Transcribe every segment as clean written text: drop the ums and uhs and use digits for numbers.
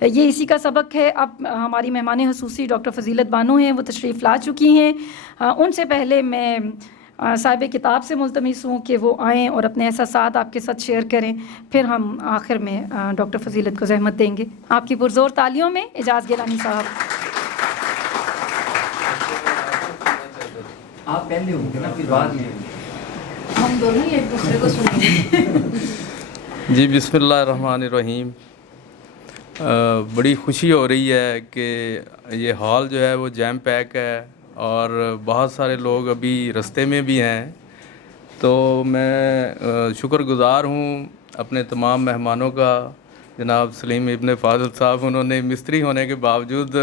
یہ اسی کا سبق ہے. اب ہماری مہمان خصوصی ڈاکٹر فضیلت بانو ہیں، وہ تشریف لا چکی ہیں. ان سے پہلے میں صاحب کتاب سے ملتمس ہوں کہ وہ آئیں اور اپنے احساسات آپ کے ساتھ شیئر کریں. پھر ہم آخر میں ڈاکٹر فضیلت کو زحمت دیں گے. آپ کی پرزور تالیوں میں اعجاز گیلانی صاحب. آپ پہلے ہوں گے نا، پھر بعد میں ہم دونوں ہی ایک دوسرے کو سنیں. جی بسم اللہ الرحمن الرحیم. بڑی خوشی ہو رہی ہے کہ یہ ہال جو ہے وہ جیم پیک ہے اور بہت سارے لوگ ابھی رستے میں بھی ہیں. تو میں شکر گزار ہوں اپنے تمام مہمانوں کا. جناب سلیم ابن فاضل صاحب، انہوں نے مستری ہونے کے باوجود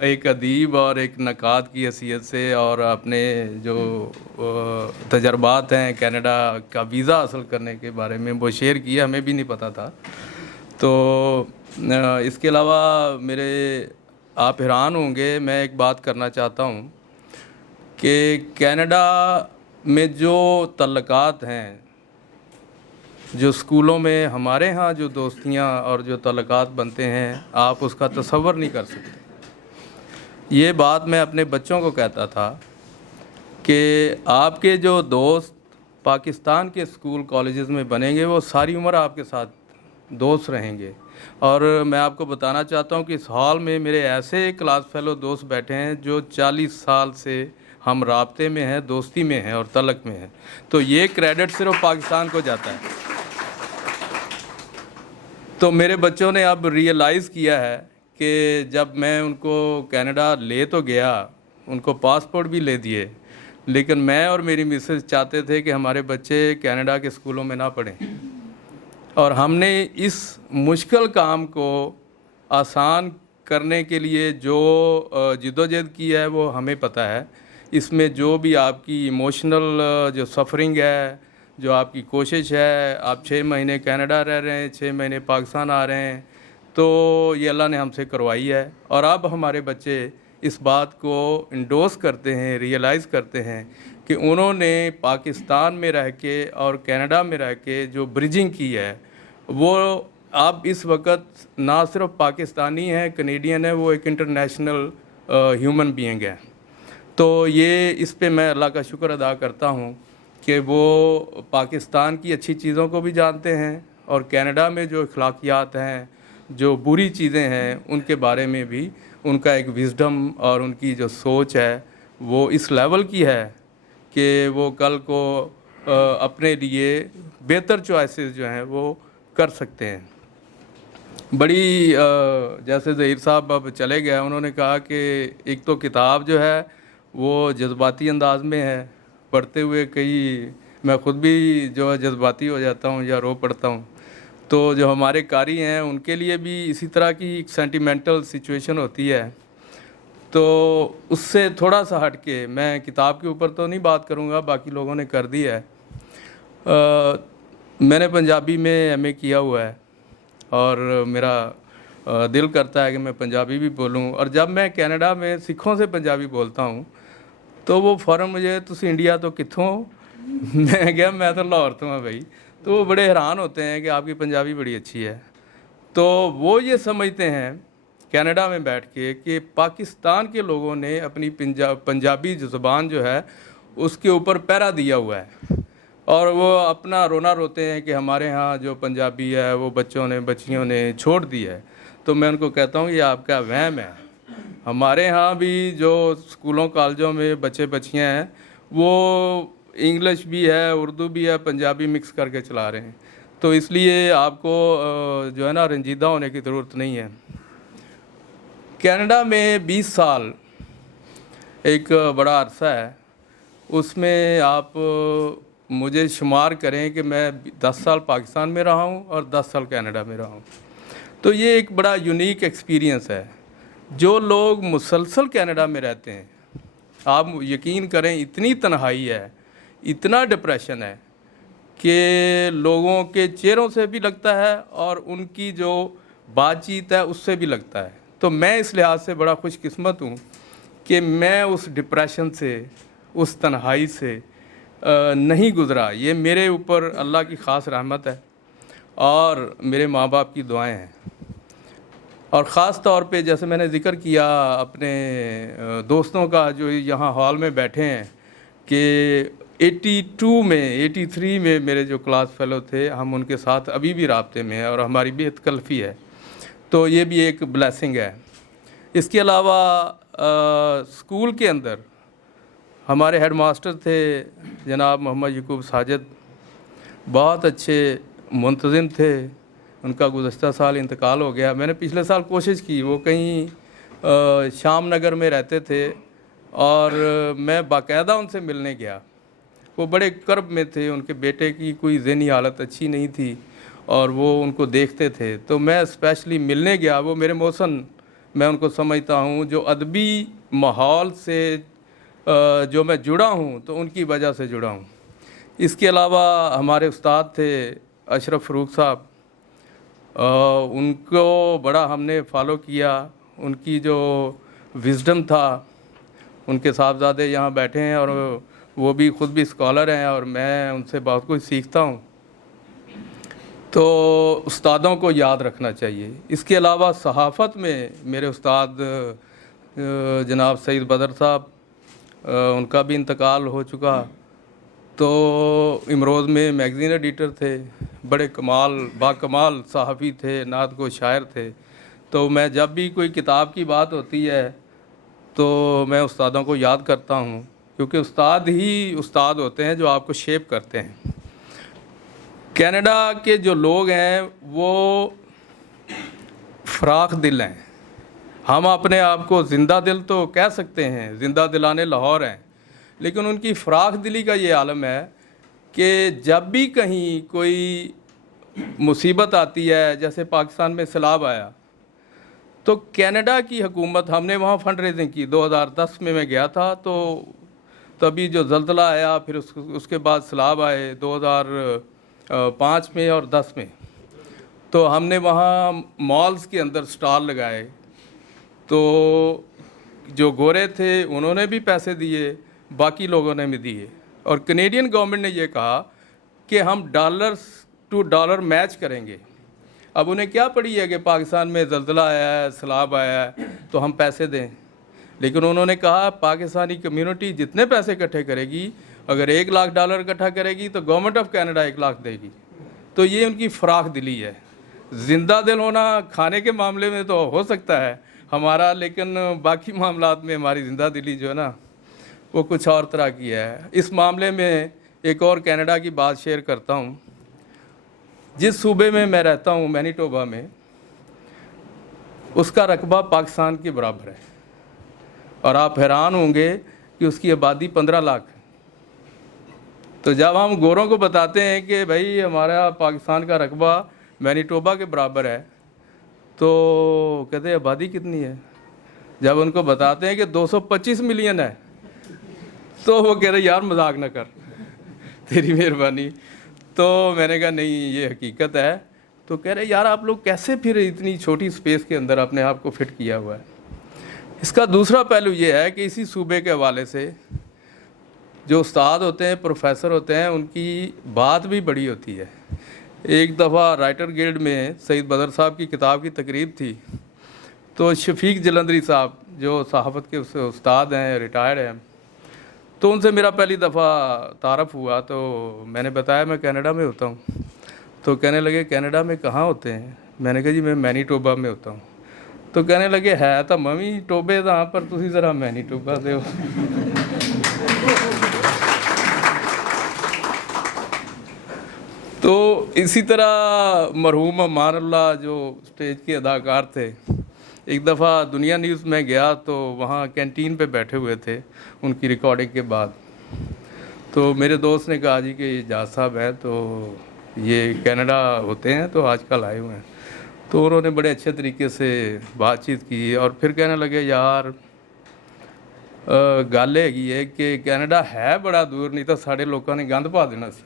ایک ادیب اور ایک نقاد کی حیثیت سے اور اپنے جو تجربات ہیں کینیڈا کا ویزا حاصل کرنے کے بارے میں وہ شیئر کیا. ہمیں بھی نہیں پتہ تھا. تو اس کے علاوہ آپ حیران ہوں گے، میں ایک بات کرنا چاہتا ہوں کہ کینیڈا میں جو تعلقات ہیں، جو اسکولوں میں ہمارے ہاں جو دوستیاں اور جو تعلقات بنتے ہیں، آپ اس کا تصور نہیں کر سکتے. یہ بات میں اپنے بچوں کو کہتا تھا کہ آپ کے جو دوست پاکستان کے اسکول کالجز میں بنیں گے وہ ساری عمر آپ کے ساتھ دوست رہیں گے. اور میں آپ کو بتانا چاہتا ہوں کہ اس ہال میں میرے ایسے کلاس فیلو دوست بیٹھے ہیں جو 40 سال سے ہم رابطے میں ہیں، دوستی میں ہیں اور تعلق میں ہیں. تو یہ کریڈٹ صرف پاکستان کو جاتا ہے. تو میرے بچوں نے اب ریئلائز کیا ہے کہ جب میں ان کو کینیڈا لے تو گیا، ان کو پاسپورٹ بھی لے دیے، لیکن میں اور میری مسز چاہتے تھے کہ ہمارے بچے کینیڈا کے اسکولوں میں نہ پڑھیں. اور ہم نے اس مشکل کام کو آسان کرنے کے لیے جو جدوجہد کی ہے وہ ہمیں پتہ ہے. اس میں جو بھی آپ کی ایموشنل جو سفرنگ ہے، جو آپ کی کوشش ہے، آپ 6 مہینے کینیڈا رہ رہے ہیں، 6 مہینے پاکستان آ رہے ہیں، تو یہ اللہ نے ہم سے کروائی ہے. اور اب ہمارے بچے اس بات کو انڈورس کرتے ہیں، ریئلائز کرتے ہیں کہ انہوں نے پاکستان میں رہ کے اور کینیڈا میں رہ کے جو برجنگ کی ہے، وہ اب اس وقت نہ صرف پاکستانی ہیں، کنیڈین ہے، وہ ایک انٹرنیشنل ہیومن بینگ ہے. تو یہ اس پہ میں اللہ کا شکر ادا کرتا ہوں کہ وہ پاکستان کی اچھی چیزوں کو بھی جانتے ہیں اور کینیڈا میں جو اخلاقیات ہیں، جو بری چیزیں ہیں، ان کے بارے میں بھی ان کا ایک وزڈم اور ان کی جو سوچ ہے وہ اس لیول کی ہے کہ وہ کل کو اپنے لیے بہتر چوائسز جو ہیں وہ کر سکتے ہیں. بڑی جیسے ظہیر صاحب اب چلے گئے، انہوں نے کہا کہ ایک تو کتاب جو ہے وہ جذباتی انداز میں ہے، پڑھتے ہوئے کئی میں خود بھی جو ہے جذباتی ہو جاتا ہوں یا رو پڑتا ہوں. تو جو ہمارے قاری ہیں ان کے لیے بھی اسی طرح کی ایک سینٹیمنٹل سچویشن ہوتی ہے. تو اس سے تھوڑا سا ہٹ کے میں کتاب کے اوپر تو نہیں بات کروں گا، باقی لوگوں نے کر دی ہے. میں نے پنجابی میں ایم اے کیا ہوا ہے اور میرا دل کرتا ہے کہ میں پنجابی بھی بولوں. اور جب میں کینیڈا میں سکھوں سے پنجابی بولتا ہوں تو وہ فوراً مجھے تسی انڈیا تو کتھوں؟ میں کہا میں تو لاہور تو ہوں بھائی. تو وہ بڑے حیران ہوتے ہیں کہ آپ کی پنجابی بڑی اچھی ہے. تو وہ یہ سمجھتے ہیں کینیڈا میں بیٹھ کے کہ پاکستان کے لوگوں نے اپنی پنجابی جو زبان جو ہے اس کے اوپر پہرا دیا ہوا ہے اور وہ اپنا رونا روتے ہیں کہ ہمارے ہاں جو پنجابی ہے وہ بچیوں نے چھوڑ دی ہے. تو میں ان کو کہتا ہوں یہ آپ کا وہم ہے. ہمارے ہاں بھی جو اسکولوں کالجوں میں بچے بچیاں ہیں وہ انگلش بھی ہے، اردو بھی ہے، پنجابی مکس کر کے چلا رہے ہیں. تو اس لیے آپ کو جو ہے نا رنجیدہ ہونے کی ضرورت نہیں ہے. کینیڈا میں 20 سال ایک بڑا عرصہ ہے. اس میں آپ مجھے شمار کریں کہ میں 10 سال پاکستان میں رہا ہوں اور 10 سال کینیڈا میں رہا ہوں. تو یہ ایک بڑا یونیک ایکسپیرینس ہے. جو لوگ مسلسل کینیڈا میں رہتے ہیں، آپ یقین کریں اتنی تنہائی ہے، اتنا ڈپریشن ہے کہ لوگوں کے چہروں سے بھی لگتا ہے اور ان کی جو بات چیت ہے اس سے بھی لگتا ہے. تو میں اس لحاظ سے بڑا خوش قسمت ہوں کہ میں اس ڈپریشن سے، اس تنہائی سے نہیں گزرا. یہ میرے اوپر اللہ کی خاص رحمت ہے اور میرے ماں باپ کی دعائیں ہیں. اور خاص طور پہ جیسے میں نے ذکر کیا اپنے دوستوں کا جو یہاں ہال میں بیٹھے ہیں کہ 82 میں 83 میں میرے جو کلاس فیلو تھے ہم ان کے ساتھ ابھی بھی رابطے میں ہیں اور ہماری بھی اتکلفی ہے، تو یہ بھی ایک بلیسنگ ہے۔ اس کے علاوہ اسکول کے اندر ہمارے ہیڈ ماسٹر تھے جناب محمد یعقوب ساجد، بہت اچھے منتظم تھے، ان کا گزشتہ سال انتقال ہو گیا۔ میں نے پچھلے سال کوشش کی، وہ کہیں شام نگر میں رہتے تھے اور میں باقاعدہ ان سے ملنے گیا، وہ بڑے کرب میں تھے، ان کے بیٹے کی کوئی ذہنی حالت اچھی نہیں تھی اور وہ ان کو دیکھتے تھے، تو میں اسپیشلی ملنے گیا۔ وہ میرے محسن، میں ان کو سمجھتا ہوں، جو ادبی ماحول سے جو میں جڑا ہوں تو ان کی وجہ سے جڑا ہوں۔ اس کے علاوہ ہمارے استاد تھے اشرف فروخ صاحب، ان کو بڑا ہم نے فالو کیا، ان کی جو وزڈم تھا، ان کے صاحبزادے یہاں بیٹھے ہیں اور وہ بھی خود بھی اسکالر ہیں اور میں ان سے بہت کچھ سیکھتا ہوں، تو استادوں کو یاد رکھنا چاہیے۔ اس کے علاوہ صحافت میں میرے استاد جناب سعید بدر صاحب، ان کا بھی انتقال ہو چکا، تو امروز میں میگزین ایڈیٹر تھے، بڑے باکمال صحافی تھے، نعت گو شاعر تھے۔ تو میں جب بھی کوئی کتاب کی بات ہوتی ہے تو میں استادوں کو یاد کرتا ہوں، کیونکہ استاد ہی استاد ہوتے ہیں جو آپ کو شیپ کرتے ہیں۔ کینیڈا کے جو لوگ ہیں وہ فراخ دل ہیں، ہم اپنے آپ کو زندہ دل تو کہہ سکتے ہیں، زندہ دلانے لاہور ہیں، لیکن ان کی فراخ دلی کا یہ عالم ہے کہ جب بھی کہیں کوئی مصیبت آتی ہے، جیسے پاکستان میں سیلاب آیا تو کینیڈا کی حکومت، ہم نے وہاں فنڈ ریزنگ کی، 2010 میں گیا تھا، تو تبھی جو زلزلہ آیا، پھر اس کے بعد سیلاب آئے 2005 میں اور 10 میں، تو ہم نے وہاں مالز کے اندر سٹال لگائے، تو جو گورے تھے انہوں نے بھی پیسے دیے، باقی لوگوں نے بھی دیے، اور کینیڈین گورنمنٹ نے یہ کہا کہ ہم ڈالرز ٹو ڈالر میچ کریں گے۔ اب انہیں کیا پڑی ہے کہ پاکستان میں زلزلہ آیا ہے، سیلاب آیا ہے تو ہم پیسے دیں، لیکن انہوں نے کہا پاکستانی کمیونٹی جتنے پیسے اکٹھے کرے گی، اگر $1,00,000 اکٹھا کرے گی تو گورنمنٹ آف کینیڈا 1,00,000 دے گی۔ تو یہ ان کی فراخ دلی ہے۔ زندہ دل ہونا کھانے کے معاملے میں تو ہو سکتا ہے ہمارا، لیکن باقی معاملات میں ہماری زندہ دلی جو ہے نا وہ کچھ اور طرح کی ہے۔ اس معاملے میں ایک اور کینیڈا کی بات شیئر کرتا ہوں۔ جس صوبے میں میں رہتا ہوں، مینیٹوبا میں، اس کا رقبہ پاکستان کے برابر ہے، اور آپ حیران ہوں گے کہ اس کی آبادی 15 لاکھ ہے۔ تو جب ہم گوروں کو بتاتے ہیں کہ بھائی ہمارا پاکستان کا رقبہ مینیٹوبا کے برابر ہے، تو کہتے ہیں آبادی کتنی ہے؟ جب ان کو بتاتے ہیں کہ 225 ملین ہے تو وہ کہہ رہے یار مذاق نہ کر، تیری مہربانی۔ تو میں نے کہا نہیں، یہ حقیقت ہے۔ تو کہہ رہے یار آپ لوگ کیسے پھر اتنی چھوٹی سپیس کے اندر اپنے آپ کو فٹ کیا ہوا ہے؟ اس کا دوسرا پہلو یہ ہے کہ اسی صوبے کے حوالے سے جو استاد ہوتے ہیں، پروفیسر ہوتے ہیں، ان کی بات بھی بڑی ہوتی ہے۔ ایک دفعہ رائٹر گلڈ میں سعید بدر صاحب کی کتاب کی تقریب تھی، تو شفیق جلندری صاحب جو صحافت کے استاد ہیں، ریٹائرڈ ہیں، تو ان سے میرا پہلی دفعہ تعارف ہوا، تو میں نے بتایا میں کینیڈا میں ہوتا ہوں۔ تو کہنے لگے کینیڈا میں کہاں ہوتے ہیں؟ میں نے کہا جی میں مینیٹوبا میں ہوتا ہوں۔ تو کہنے لگے ہے تو ممی ٹوبے تھا پر تسی ذرا مینیٹوبا سے ہو۔ تو اسی طرح مرحوم امان اللہ جو اسٹیج کے اداکار تھے، ایک دفعہ دنیا نیوز میں گیا تو وہاں کینٹین پہ بیٹھے ہوئے تھے ان کی ریکارڈنگ کے بعد، تو میرے دوست نے کہا جی کہ یہ جاز صاحب ہیں، تو یہ کینیڈا ہوتے ہیں تو آج کل آئے ہوئے ہیں۔ تو انہوں نے بڑے اچھے طریقے سے بات چیت کی اور پھر کہنے لگے یار گل ہے کہ کینیڈا ہے بڑا دور، نہیں تو سارے لوگوں نے گند پا دینا سی۔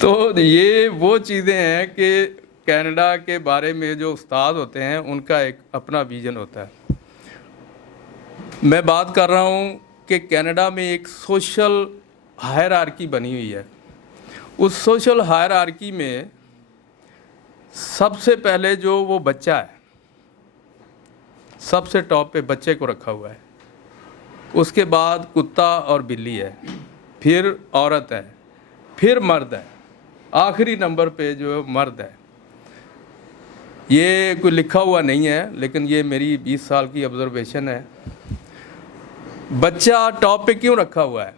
تو یہ وہ چیزیں ہیں کہ کینیڈا کے بارے میں جو استاد ہوتے ہیں ان کا ایک اپنا ویژن ہوتا ہے۔ میں بات کر رہا ہوں کہ کینیڈا میں ایک سوشل ہائرارکی بنی ہوئی ہے۔ اس سوشل ہائرارکی میں سب سے پہلے جو وہ بچہ ہے، سب سے ٹاپ پہ بچے کو رکھا ہوا ہے، اس کے بعد کتا اور بلی ہے، پھر عورت ہے، پھر مرد ہے، آخری نمبر پہ جو مرد ہے. یہ کوئی لکھا ہوا نہیں ہے، لیکن یہ میری 20 سال کی آبزرویشن ہے. بچہ ٹاپ پہ کیوں رکھا ہوا ہے؟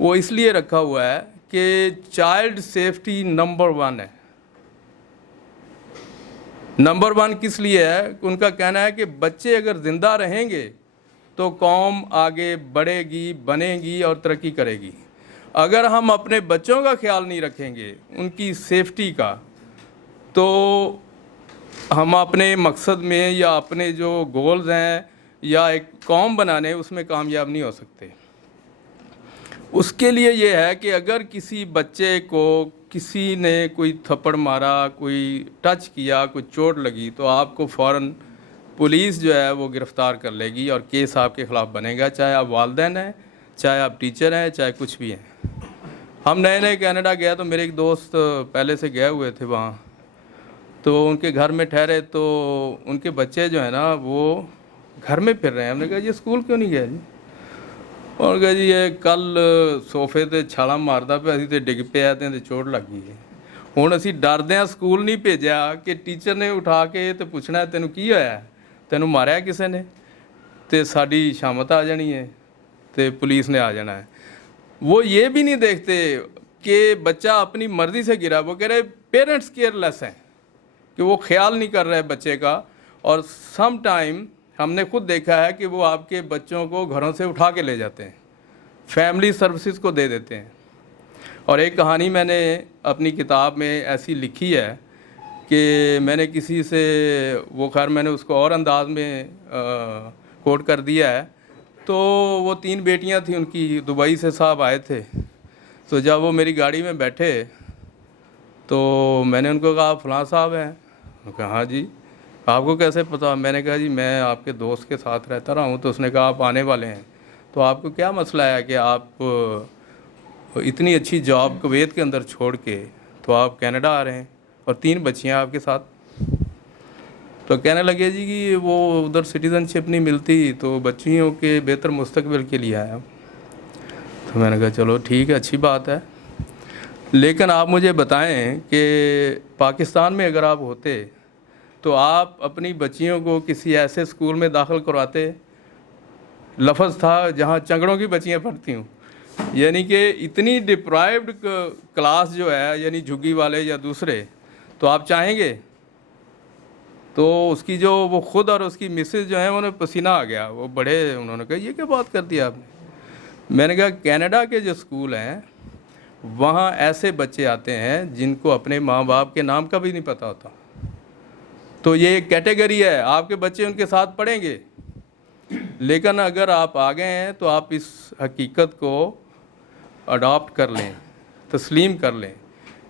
وہ اس لیے رکھا ہوا ہے کہ چائلڈ سیفٹی نمبر 1 ہے. نمبر 1 کس لیے ہے؟ ان کا کہنا ہے کہ بچے اگر زندہ رہیں گے تو قوم آگے بڑھے گی، بنے گی اور ترقی کرے گی. اگر ہم اپنے بچوں کا خیال نہیں رکھیں گے، ان کی سیفٹی کا، تو ہم اپنے مقصد میں یا اپنے جو گولز ہیں یا ایک قوم بنانے، اس میں کامیاب نہیں ہو سکتے. اس کے لیے یہ ہے کہ اگر کسی بچے کو کسی نے کوئی تھپڑ مارا، کوئی ٹچ کیا، کوئی چوٹ لگی، تو آپ کو فوراً پولیس جو ہے وہ گرفتار کر لے گی اور کیس آپ کے خلاف بنے گا، چاہے آپ والدین ہیں، چاہے آپ ٹیچر ہیں، چاہے کچھ بھی ہیں. ہم نئے کینیڈا گیا تو میرے ایک دوست پہلے سے گئے ہوئے تھے وہاں، تو ان کے گھر میں ٹھہرے تو ان کے بچے جو ہیں نا وہ گھر میں پھر رہے ہیں. ہم نے کہا جی اسکول کیوں نہیں گئے جی؟ اور کہا جی یہ کل سوفے تے چھالا ماردا پہ اسی تے ڈگ پہ آتے ہیں تے چوٹ لگ گئی ہے. ہوں اسی ڈردے ہیں سکول نہیں بھیجا کہ ٹیچر نے اٹھا کے تے پوچھنا ہے تینوں کی ہویا ہے، تینوں ماریا کسے نے، تے ساڈی شامت آ جانی ہے تے پولیس نے آ جانا ہے. وہ یہ بھی نہیں دیکھتے کہ بچہ اپنی مرضی سے گرا. وہ کہہ رہے پیرنٹس کیئر لیس ہیں کہ وہ خیال نہیں کر رہے بچے کا. اور سم ٹائم ہم نے خود دیکھا ہے کہ وہ آپ کے بچوں کو گھروں سے اٹھا کے لے جاتے ہیں، فیملی سروسز کو دے دیتے ہیں. اور ایک کہانی میں نے اپنی کتاب میں ایسی لکھی ہے کہ میں نے کسی سے، وہ خیر میں نے اس کو اور انداز میں کوٹ کر دیا ہے. تو وہ 3 بیٹیاں تھیں ان کی، دبئی سے صاحب آئے تھے. تو جب وہ میری گاڑی میں بیٹھے تو میں نے ان کو کہا آپ فلاں صاحب ہیں؟ انہوں نے کہا ہاں جی. آپ کو کیسے پتا؟ میں نے کہا جی میں آپ کے دوست کے ساتھ رہتا رہا ہوں. تو اس نے کہا آپ آنے والے ہیں، تو آپ کو کیا مسئلہ ہے کہ آپ اتنی اچھی جاب کویت کے اندر چھوڑ کے تو آپ کینیڈا آ رہے ہیں اور 3 بچیاں آپ کے ساتھ؟ تو کہنے لگے جی کہ وہ ادھر سٹیزن شپ نہیں ملتی تو بچیوں کے بہتر مستقبل کے لیے آیا. تو میں نے کہا چلو ٹھیک ہے، اچھی بات ہے، لیکن آپ مجھے بتائیں کہ پاکستان میں اگر آپ ہوتے تو آپ اپنی بچیوں کو کسی ایسے اسکول میں داخل کرواتے؟ لفظ تھا جہاں چنگڑوں کی بچیاں پڑھتی ہوں. یعنی کہ اتنی ڈپرائیوڈ کلاس جو ہے، یعنی جھگی والے یا دوسرے، تو آپ چاہیں گے؟ تو اس کی جو وہ خود اور اس کی مسز جو ہیں انہیں پسینہ آ گیا. وہ بڑے، انہوں نے کہا یہ کیا بات کر دی آپ نے؟ میں نے کہا کینیڈا کے جو اسکول ہیں وہاں ایسے بچے آتے ہیں جن کو اپنے ماں باپ کے نام کا بھی نہیں پتہ ہوتا. تو یہ ایک کیٹیگری ہے، آپ کے بچے ان کے ساتھ پڑھیں گے. لیکن اگر آپ آ گئے ہیں تو آپ اس حقیقت کو اڈاپٹ کر لیں، تسلیم کر لیں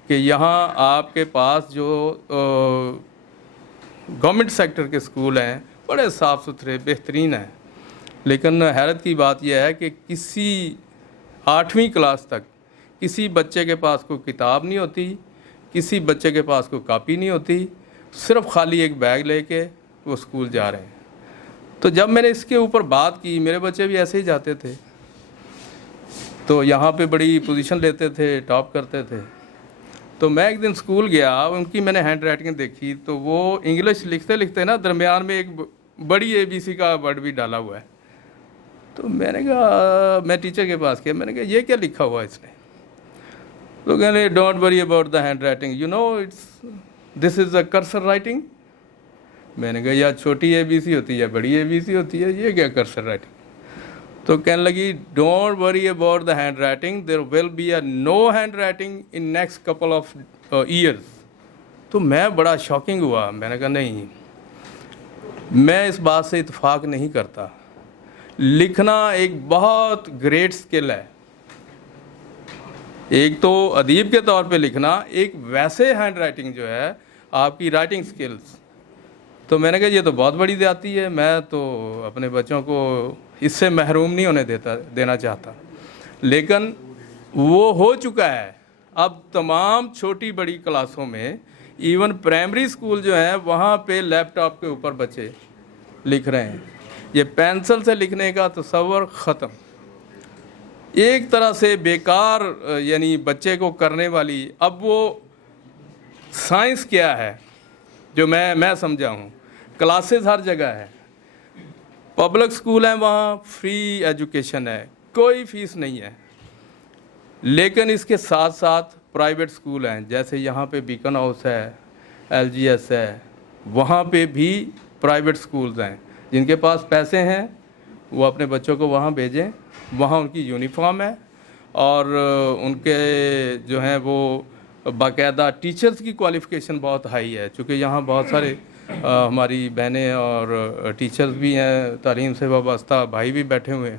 کہ یہاں آپ کے پاس جو گورنمنٹ سیکٹر کے اسکول ہیں بڑے صاف ستھرے بہترین ہیں. لیکن حیرت کی بات یہ ہے کہ کسی 8ویں کلاس تک کسی بچے کے پاس کوئی کتاب نہیں ہوتی، کسی بچے کے پاس کوئی کاپی نہیں ہوتی، صرف خالی ایک بیگ لے کے وہ اسکول جا رہے ہیں. تو جب میں نے اس کے اوپر بات کی، میرے بچے بھی ایسے ہی جاتے تھے، تو یہاں پہ بڑی پوزیشن لیتے تھے، ٹاپ کرتے تھے. تو میں ایک دن اسکول گیا، ان کی میں نے ہینڈ رائٹنگ دیکھی تو وہ انگلش لکھتے لکھتے نا درمیان میں ایک بڑی ABC کا ورڈ بھی ڈالا ہوا ہے. تو میں نے کہا، میں ٹیچر کے پاس گیا، میں نے کہا یہ کیا لکھا ہوا ہے اس نے؟ تو کہہ رہے don't worry about the handwriting, you know this is a cursive writing. میں نے کہا یا چھوٹی ABC ہوتی ہے یا بڑی ABC ہوتی ہے، یہ کیا کرسر رائٹنگ؟ تو کہنے لگی don't worry about the handwriting, there will be a no handwriting in next couple of years. تو میں بڑا شاکنگ ہوا. میں نے کہا نہیں، میں اس بات سے اتفاق نہیں کرتا. لکھنا ایک بہت گریٹ سکل ہے، ایک تو ادیب کے طور پہ لکھنا، ایک ویسے ہینڈ رائٹنگ جو ہے آپ کی رائٹنگ سکلز. تو میں نے کہا یہ تو بہت بڑی زیادتی ہے، میں تو اپنے بچوں کو اس سے محروم نہیں ہونے دینا چاہتا. لیکن وہ ہو چکا ہے. اب تمام چھوٹی بڑی کلاسوں میں ایون پرائمری اسکول جو ہیں وہاں پہ لیپ ٹاپ کے اوپر بچے لکھ رہے ہیں. یہ پینسل سے لکھنے کا تصور ختم. ایک طرح سے بیکار یعنی بچے کو کرنے والی. اب وہ سائنس کیا ہے جو میں سمجھا ہوں. کلاسز ہر جگہ ہے. پبلک اسکول ہیں وہاں فری ایجوکیشن ہے, کوئی فیس نہیں ہے. لیکن اس کے ساتھ ساتھ پرائیویٹ اسکول ہیں, جیسے یہاں پہ بیکن ہاؤس ہے, LGS ہے, وہاں پہ بھی پرائیویٹ اسکولز ہیں. جن کے پاس پیسے ہیں وہ اپنے بچوں کو وہاں بھیجیں. وہاں ان کی یونیفارم ہے اور ان کے جو ہیں وہ باقاعدہ ٹیچرز کی کوالیفیکیشن بہت ہائی ہے. چونکہ یہاں بہت سارے ہماری بہنیں اور ٹیچرز بھی ہیں, تعلیم سے وابستہ بھائی بھی بیٹھے ہوئے ہیں.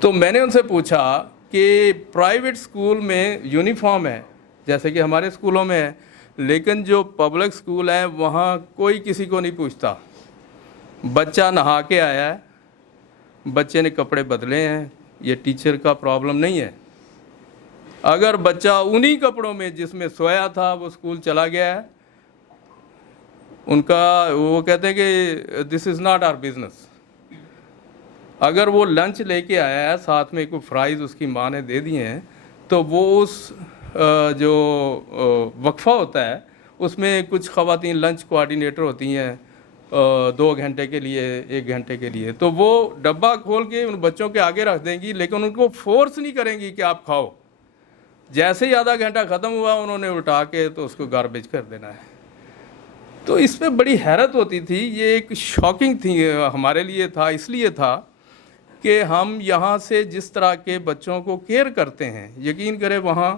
تو میں نے ان سے پوچھا کہ پرائیویٹ اسکول میں یونیفارم ہے جیسے کہ ہمارے اسکولوں میں ہے, لیکن جو پبلک اسکول ہیں وہاں کوئی کسی کو نہیں پوچھتا. بچہ نہا کے آیا ہے, بچے نے کپڑے بدلے ہیں, یہ ٹیچر کا پرابلم نہیں ہے. اگر بچہ انہی کپڑوں میں جس میں سویا تھا وہ اسکول چلا گیا ہے, ان کا وہ کہتے ہیں کہ دس از ناٹ آر بزنس. اگر وہ لنچ لے کے آیا ہے ساتھ میں کوئی فرائز اس کی ماں نے دے دیے ہیں, تو وہ اس جو وقفہ ہوتا ہے اس میں کچھ خواتین لنچ کوآرڈینیٹر ہوتی ہیں 2 گھنٹے کے لیے 1 گھنٹے کے لیے, تو وہ ڈبہ کھول کے ان بچوں کے آگے رکھ دیں گی, لیکن ان کو فورس نہیں کریں گی کہ آپ کھاؤ. جیسے ہی آدھا گھنٹہ ختم ہوا انہوں نے اٹھا کے تو اس کو گاربیج کر دینا ہے. تو اس پہ بڑی حیرت ہوتی تھی. یہ ایک شاکنگ تھی ہمارے لیے تھا, اس لیے تھا کہ ہم یہاں سے جس طرح کے بچوں کو کیئر کرتے ہیں, یقین کریں وہاں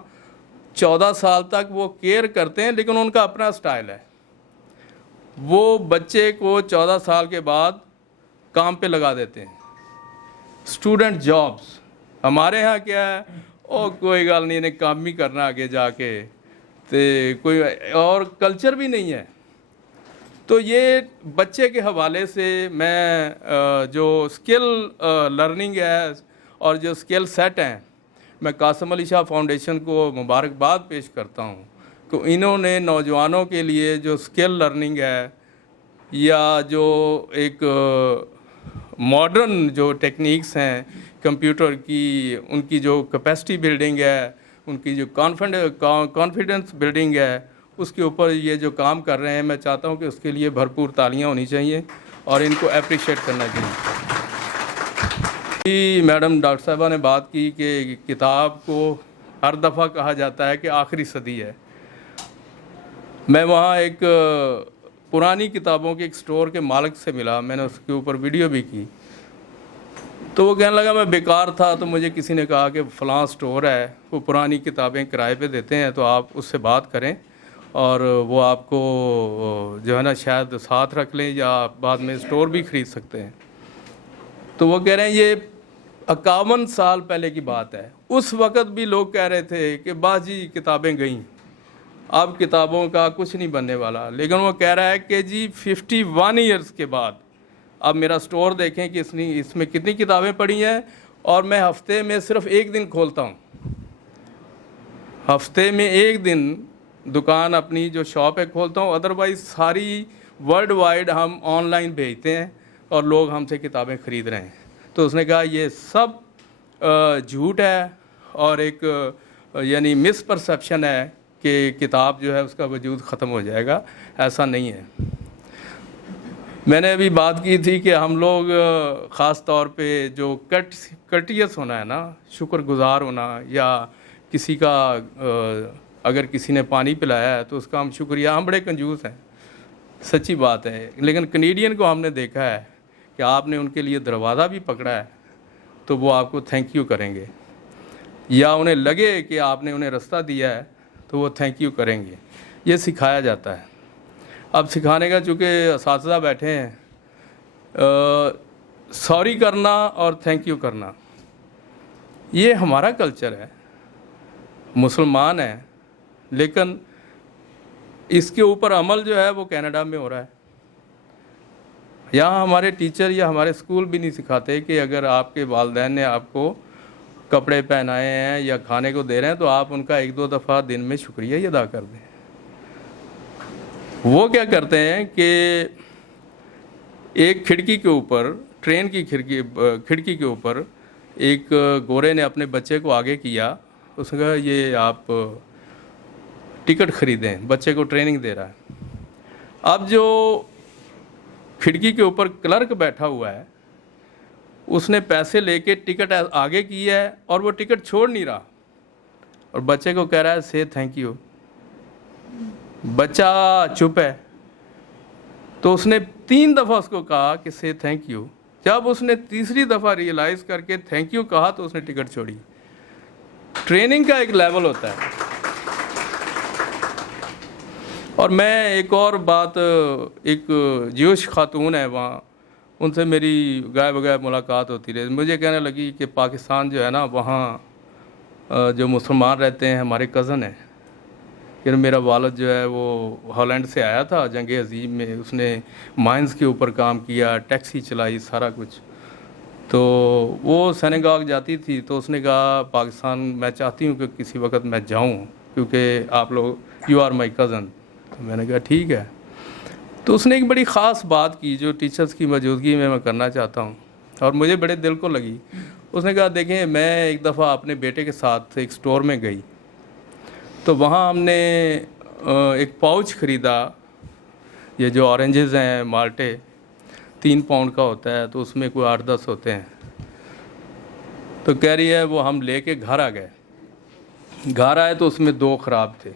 14 سال تک وہ کیئر کرتے ہیں, لیکن ان کا اپنا سٹائل ہے. وہ بچے کو 14 سال کے بعد کام پہ لگا دیتے ہیں. Student jobs. ہمارے ہاں کیا ہے, او کوئی گل نہیں, انہیں کام بھی کرنا آگے جا کے, تو کوئی اور کلچر بھی نہیں ہے. تو یہ بچے کے حوالے سے میں جو اسکل لرننگ ہے اور جو اسکل سیٹ ہیں, میں قاسم علی شاہ فاؤنڈیشن کو مبارکباد پیش کرتا ہوں کہ انہوں نے نوجوانوں کے لیے جو اسکل لرننگ ہے یا جو ایک ماڈرن جو ٹیکنیکس ہیں کمپیوٹر کی, ان کی جو کیپیسٹی بلڈنگ ہے, ان کی جو کانفیڈنس بلڈنگ ہے, اس کے اوپر یہ جو کام کر رہے ہیں, میں چاہتا ہوں کہ اس کے لیے بھرپور تالیاں ہونی چاہیے اور ان کو اپریشیٹ کرنا چاہیے. میڈم ڈاکٹر صاحبہ نے بات کی کہ کتاب کو ہر دفعہ کہا جاتا ہے کہ آخری صدی ہے. میں وہاں ایک پرانی کتابوں کے ایک سٹور کے مالک سے ملا, میں نے اس کے اوپر ویڈیو بھی کی. تو وہ کہنے لگا میں بیکار تھا تو مجھے کسی نے کہا کہ فلاں سٹور ہے, وہ پرانی کتابیں کرائے پہ دیتے ہیں, تو آپ اس سے بات کریں اور وہ آپ کو جو ہے نا شاید ساتھ رکھ لیں یا بعد میں سٹور بھی خرید سکتے ہیں. تو وہ کہہ رہے ہیں یہ 51 سال پہلے کی بات ہے. اس وقت بھی لوگ کہہ رہے تھے کہ بس جی کتابیں گئیں, اب کتابوں کا کچھ نہیں بننے والا. لیکن وہ کہہ رہا ہے کہ جی 51 ایئرس کے بعد اب میرا سٹور دیکھیں کہ اس میں کتنی کتابیں پڑھی ہیں, اور میں ہفتے میں صرف 1 دن کھولتا ہوں. ہفتے میں 1 دن دکان اپنی جو شاپ ہے کھولتا ہوں, ادروائز ساری ورلڈ وائڈ ہم آن لائن بھیجتے ہیں اور لوگ ہم سے کتابیں خرید رہے ہیں. تو اس نے کہا یہ سب جھوٹ ہے اور ایک یعنی مس پرسیپشن ہے کہ کتاب جو ہے اس کا وجود ختم ہو جائے گا. ایسا نہیں ہے. میں نے ابھی بات کی تھی کہ ہم لوگ خاص طور پہ جو کٹیس ہونا ہے نا, شکر گزار ہونا, یا کسی کا اگر کسی نے پانی پلایا ہے تو اس کا ہم شکریہ, ہم بڑے کنجوس ہیں, سچی بات ہے. لیکن کینیڈین کو ہم نے دیکھا ہے کہ آپ نے ان کے لیے دروازہ بھی پکڑا ہے تو وہ آپ کو تھینک یو کریں گے, یا انہیں لگے کہ آپ نے انہیں رستہ دیا ہے تو وہ تھینک یو کریں گے. یہ سکھایا جاتا ہے. اب سکھانے کا چونکہ اساتذہ بیٹھے ہیں, سوری کرنا اور تھینک یو کرنا یہ ہمارا کلچر ہے, مسلمان ہیں, لیکن اس کے اوپر عمل جو ہے وہ کینیڈا میں ہو رہا ہے. یہاں ہمارے ٹیچر یا ہمارے اسکول بھی نہیں سکھاتے کہ اگر آپ کے والدین نے آپ کو کپڑے پہنائے ہیں یا کھانے کو دے رہے ہیں تو آپ ان کا 1-2 دفعہ دن میں شکریہ ہی ادا کر دیں. وہ کیا کرتے ہیں کہ ایک کھڑکی کے اوپر، ٹرین کی کھڑکی کے اوپر ایک گورے نے اپنے بچے کو آگے کیا، اس نے کہا یہ آپ ٹکٹ خریدیں، بچے کو ٹریننگ دے رہا ہے۔ اب جو کھڑکی کے اوپر کلرک بیٹھا ہوا ہے اس نے پیسے لے کے ٹکٹ آگے کی ہے اور وہ ٹکٹ چھوڑ نہیں رہا اور بچے کو کہہ رہا ہے سے تھینک یو۔ بچہ چپ ہے، تو اس نے 3 دفعہ اس کو کہا کہ سے تھینک یو۔ جب اس نے تیسری دفعہ ریئلائز کر کے تھینک یو کہا تو اس نے ٹکٹ چھوڑی۔ ٹریننگ کا ایک لیول ہوتا ہے۔ اور میں ایک اور بات، ایک جوش خاتون ہے وہاں، ان سے میری گائے بغیر ملاقات ہوتی رہی، مجھے کہنے لگی کہ پاکستان جو ہے نا، وہاں جو مسلمان رہتے ہیں ہمارے کزن ہیں، کہ میرا والد جو ہے وہ ہالینڈ سے آیا تھا جنگ عظیم میں، اس نے مائنز کے اوپر کام کیا، ٹیکسی چلائی، سارا کچھ۔ تو وہ سینیگاگ جاتی تھی تو اس نے کہا پاکستان میں چاہتی ہوں کہ کسی وقت میں جاؤں کیونکہ آپ لوگ یو آر مائی کزن۔ تو میں نے کہا ٹھیک ہے۔ تو اس نے ایک بڑی خاص بات کی جو ٹیچرز کی موجودگی میں کرنا چاہتا ہوں اور مجھے بڑے دل کو لگی۔ اس نے کہا دیکھیں، میں ایک دفعہ اپنے بیٹے کے ساتھ ایک سٹور میں گئی تو وہاں ہم نے ایک پاؤچ خریدا، یہ جو اورنجز ہیں مالٹے، 3 پاؤنڈ کا ہوتا ہے، تو اس میں کوئی 8-10 ہوتے ہیں۔ تو کہہ رہی ہے وہ ہم لے کے گھر آ گئے، گھر آئے تو اس میں 2 خراب تھے۔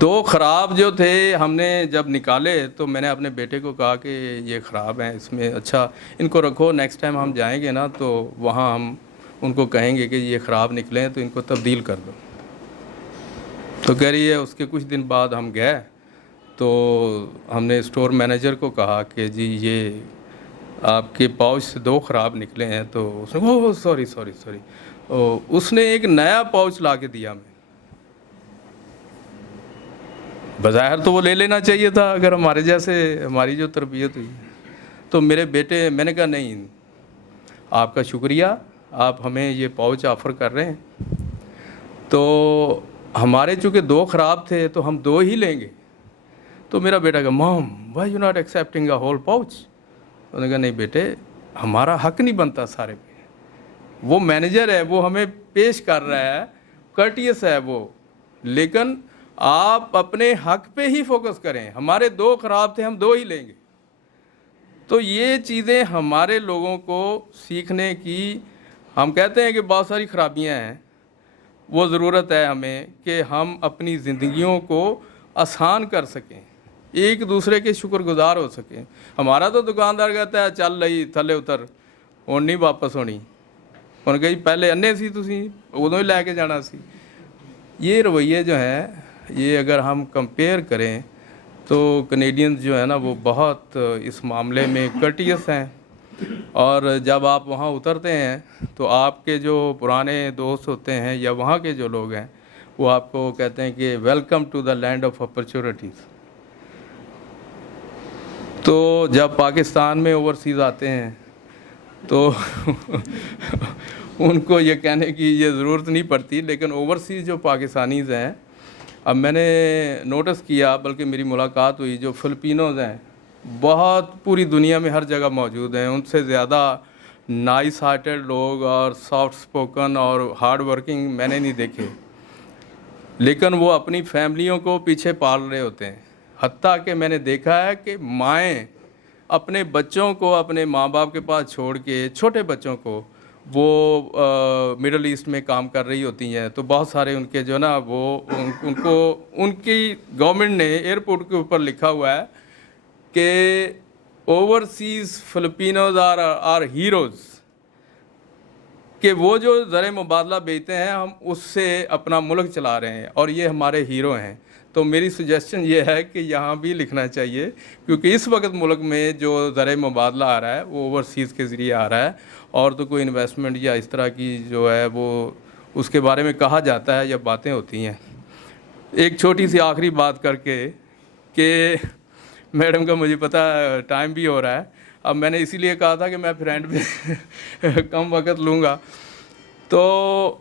2 خراب جو تھے ہم نے جب نکالے تو میں نے اپنے بیٹے کو کہا کہ یہ خراب ہیں، اس میں اچھا ان کو رکھو، نیکسٹ ٹائم ہم جائیں گے نا تو وہاں ہم ان کو کہیں گے کہ یہ خراب نکلے ہیں تو ان کو تبدیل کر دو۔ تو کہہ رہی ہے اس کے کچھ دن بعد ہم گئے تو ہم نے اسٹور مینیجر کو کہا کہ جی یہ آپ کے پاؤچ سے 2 خراب نکلے ہیں، تو اس نے اوہ سوری اس نے ایک نیا پاؤچ لا کے دیا ہمیں۔ بظاہر تو وہ لے لینا چاہیے تھا اگر ہمارے جیسے ہماری جو تربیت ہوئی۔ تو میرے بیٹے، میں نے کہا نہیں، آپ کا شکریہ، آپ ہمیں یہ پاؤچ آفر کر رہے ہیں، تو ہمارے چونکہ 2 خراب تھے تو ہم 2 ہی لیں گے۔ تو میرا بیٹا کہا مام why you not accepting a whole pouch. انہوں نے کہا نہیں بیٹے، ہمارا حق نہیں بنتا سارے پہ، وہ مینیجر ہے، وہ ہمیں پیش کر رہا ہے، کرٹیس ہے وہ، لیکن آپ اپنے حق پہ ہی فوکس کریں، ہمارے 2 خراب تھے ہم 2 ہی لیں گے۔ تو یہ چیزیں ہمارے لوگوں کو سیکھنے کی، ہم کہتے ہیں کہ بہت ساری خرابیاں ہیں، وہ ضرورت ہے ہمیں کہ ہم اپنی زندگیوں کو آسان کر سکیں، ایک دوسرے کے شکر گزار ہو سکیں۔ ہمارا تو دکاندار کہتا ہے چل رہی تھلے اتر، اور نہیں واپس ہونی، انہوں نے کہا جی پہلے انے سی تسی ادوں ہی لے کے جانا سی۔ یہ رویے جو ہیں، یہ اگر ہم کمپیئر کریں تو کینیڈینز جو ہے نا وہ بہت اس معاملے میں کرٹیس ہیں، اور جب آپ وہاں اترتے ہیں تو آپ کے جو پرانے دوست ہوتے ہیں یا وہاں کے جو لوگ ہیں وہ آپ کو کہتے ہیں کہ welcome to the land of opportunities. تو جب پاکستان میں اوورسیز آتے ہیں تو ان کو یہ کہنے کی یہ ضرورت نہیں پڑتی، لیکن اوورسیز جو پاکستانیز ہیں، اب میں نے نوٹس کیا، بلکہ میری ملاقات ہوئی، جو فلپینوز ہیں بہت پوری دنیا میں ہر جگہ موجود ہیں، ان سے زیادہ نائس ہارٹڈ لوگ اور سافٹ سپوکن اور ہارڈ ورکنگ میں نے نہیں دیکھے، لیکن وہ اپنی فیملیوں کو پیچھے پال رہے ہوتے ہیں۔ حتیٰ کہ میں نے دیکھا ہے کہ مائیں اپنے بچوں کو اپنے ماں باپ کے پاس چھوڑ کے، چھوٹے بچوں کو، وہ مڈل ایسٹ میں کام کر رہی ہوتی ہیں، تو بہت سارے ان کے جو نا وہ ان کو ان کی گورنمنٹ نے ایئرپورٹ کے اوپر لکھا ہوا ہے کہ اوورسیز فلپینوز آر ہیروز، کہ وہ جو زر مبادلہ بیچتے ہیں ہم اس سے اپنا ملک چلا رہے ہیں اور یہ ہمارے ہیرو ہیں۔ تو میری سجیشن یہ ہے کہ یہاں بھی لکھنا چاہیے، کیونکہ اس وقت ملک میں جو زر مبادلہ آ رہا ہے وہ اوورسیز کے ذریعے آ رہا ہے، اور تو کوئی انویسٹمنٹ یا اس طرح کی جو ہے وہ اس کے بارے میں کہا جاتا ہے یا باتیں ہوتی ہیں۔ ایک چھوٹی سی آخری بات کر کے کہ میڈم کا مجھے پتہ ٹائم بھی ہو رہا ہے، اب میں نے اسی لیے کہا تھا کہ میں پھر اینڈ پہ کم وقت لوں گا۔ تو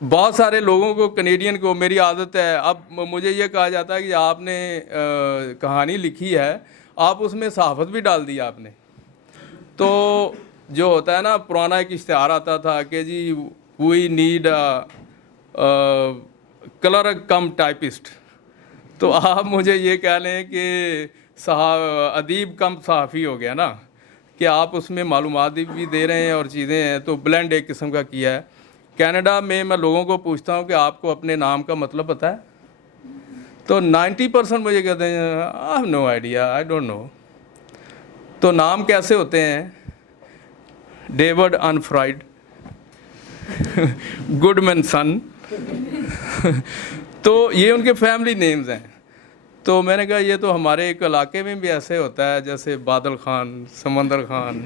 بہت سارے لوگوں کو کینیڈین کو میری عادت ہے، اب مجھے یہ کہا جاتا ہے کہ آپ نے کہانی لکھی ہے، آپ اس میں صحافت بھی ڈال دی آپ نے. تو جو ہوتا ہے نا پرانا ایک اشتہار آتا تھا کہ جی we need clerk cum typist, تو آپ مجھے یہ کہہ لیں کہ ادیب کم صحافی ہو گیا نا، کہ آپ اس میں معلومات بھی دے رہے ہیں اور چیزیں ہیں، تو بلینڈ ایک قسم کا کیا ہے. کینیڈا میں میں لوگوں کو پوچھتا ہوں کہ آپ کو اپنے نام کا مطلب پتہ ہے؟ تو 90% مجھے کہتے ہیں I have no idea, I don't know. تو نام کیسے ہوتے ہیں؟ ڈیوڈ انفرائڈ، گڈ مین سن. تو یہ ان کے فیملی نیمز ہیں. تو میں نے کہا یہ تو ہمارے ایک علاقے میں بھی ایسے ہوتا ہے، جیسے بادل خان، سمندر خان.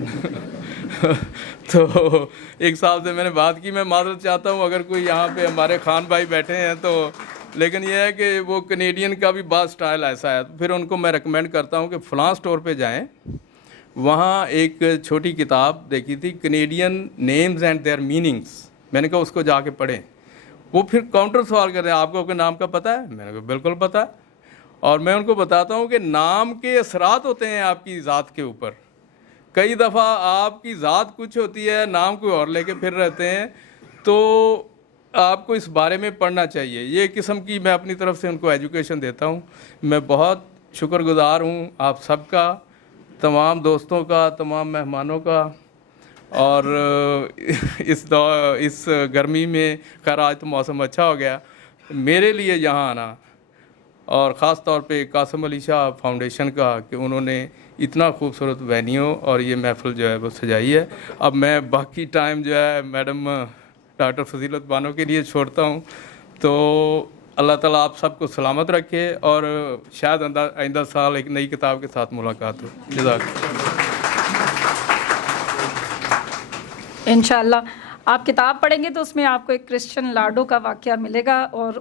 تو ایک صاحب سے میں نے بات کی، میں معذرت چاہتا ہوں اگر کوئی یہاں پہ ہمارے خان بھائی بیٹھے ہیں تو، لیکن یہ ہے کہ وہ کینیڈین کا بھی بعض سٹائل ایسا ہے. پھر ان کو میں ریکمینڈ کرتا ہوں کہ فلاں اسٹور پہ جائیں، وہاں ایک چھوٹی کتاب دیکھی تھی Canadian names and their meanings, میں نے کہا اس کو جا کے پڑھیں. وہ پھر کاؤنٹر سوال کرتے ہیں آپ کو اپنے نام کا پتہ ہے؟ میں نے کہا بالکل پتہ ہے. اور میں ان کو بتاتا ہوں کہ نام کے اثرات ہوتے ہیں آپ کی ذات کے اوپر. کئی دفعہ آپ کی ذات کچھ ہوتی ہے، نام کوئی اور لے کے پھر رہتے ہیں، تو آپ کو اس بارے میں پڑھنا چاہیے. یہ ایک قسم کی میں اپنی طرف سے ان کو ایجوکیشن دیتا ہوں. میں بہت شکر گزار ہوں آپ سب کا، تمام دوستوں کا، تمام مہمانوں کا. اور اس گرمی میں خیر آج تو موسم اچھا ہو گیا میرے لیے یہاں آنا، اور خاص طور پہ قاسم علی شاہ فاؤنڈیشن کا کہ انہوں نے اتنا خوبصورت وینیو اور یہ محفل جو ہے وہ سجائی ہے. اب میں باقی ٹائم جو ہے میڈم ڈاکٹر فضیلت بانو کے لیے چھوڑتا ہوں. تو اللہ تعالیٰ آپ سب کو سلامت رکھے، اور شاید آئندہ سال ایک نئی کتاب کے ساتھ ملاقات ہو. جزاک اللہ. انشاءاللہ آپ کتاب پڑھیں گے تو اس میں آپ کو ایک کرسچن لاڈو کا واقعہ ملے گا، اور